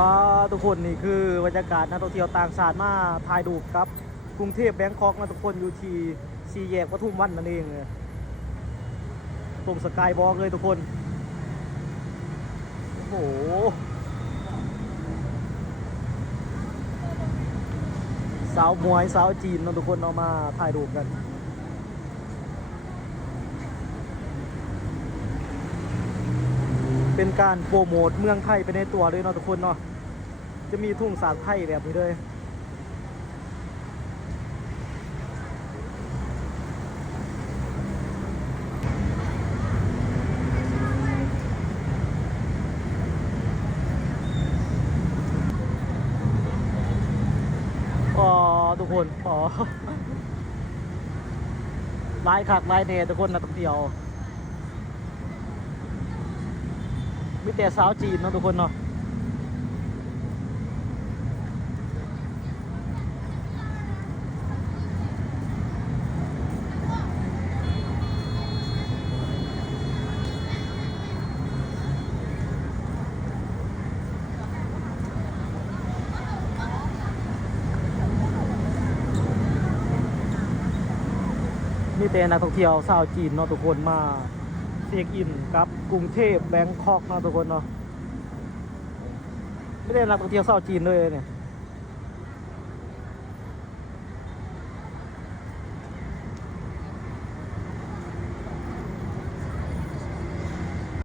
ก็ทุกคนนี่คือบรรยากาศนักท่องเที่ยวต่างชาติมาถ่ายรูปกับกรุงเทพแบงคอกนะทุกคนอยู่ที่สี่แยกปทุมวันนั่นเองเลยตรงสกายวอล์กเลยทุกคนโอ้โหสาวมวยสาวจีนนะทุกคนเอามาถ่ายรูปกันเป็นการโปรโมทเมืองไทยไปในตัวเลยเนาะทุกคนเนาะจะมีทุ่งสาไทยแบบนี้เลยอ๋อทุกคนอ๋อลายคักลายเนทุกคนนะท่องเที่ยวมีแต่สาวจีนเนาะทุกคนเนาะมีแต่นักท่องเที่ยวชาวจีนเนาะทุกคนมาเช็คอินกับกรุงเทพแบงคอกเนาะทุกคนเนาะไม่ได้นักท่องเที่ยวชาวจีนเลยเนี่ย